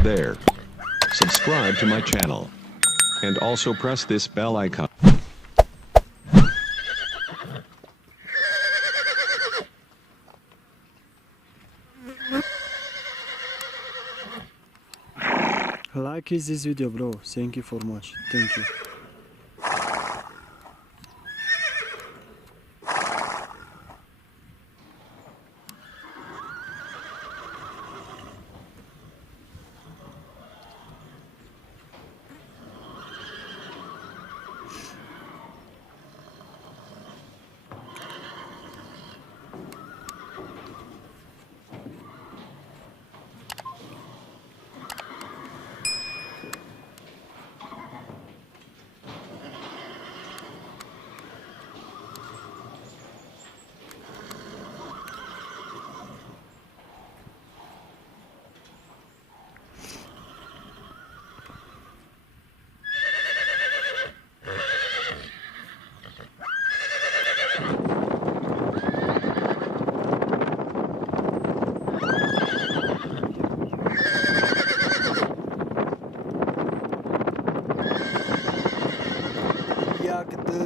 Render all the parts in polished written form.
Hey there. Subscribe to my channel. And also press this bell icon. Like this video, bro. Thank you for much. Thank you.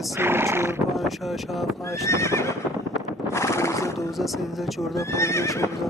سه چهار پنج شش هفت هشت 12 13 14 15 16